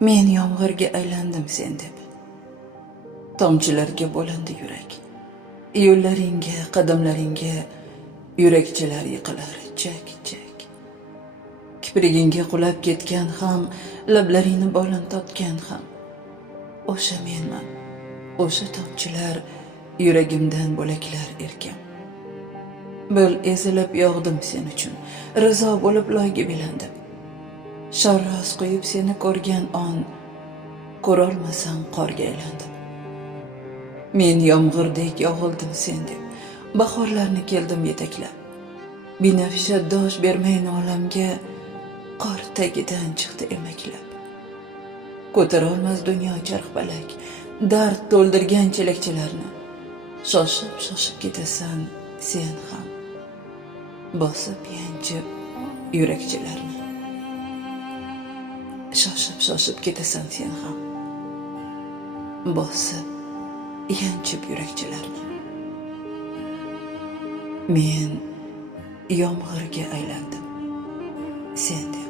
Men yomg'irga aylandim sen deb. Tomchilarga bo'lindi yurak. Yo'llaringga, qadamlaringga yurakchalar yiqilar jak-jak. Kiprigingga qulab ketgan ham, lablaringni bolin totgan ham. O'sha menman. O'sha tomchilar yuragimdan bo'laklar erkam. Bil ezilib yog'dim sen uchun, rizo bo'lib loyga belandim. Sharros qo'yib seni ko'rgan on, ko'rolmasam qorga aylandim. Men yomg'irdek yog'ildim sen deb, bahorlarni keldim yetaklab. Binafsha dosh bermayin olamga, qor tagidan chiqdi emaklab. Ko'tarolmas dunyo charxpalak, dard to'ldirgan chelakchalarni. Shoshib ketasan sen ham, bosib yanchib yurakchalarni. Shoshib ketasan sen ham, bosib yanchib yurakchalarni. Men yomg'irga aylandim sen deb.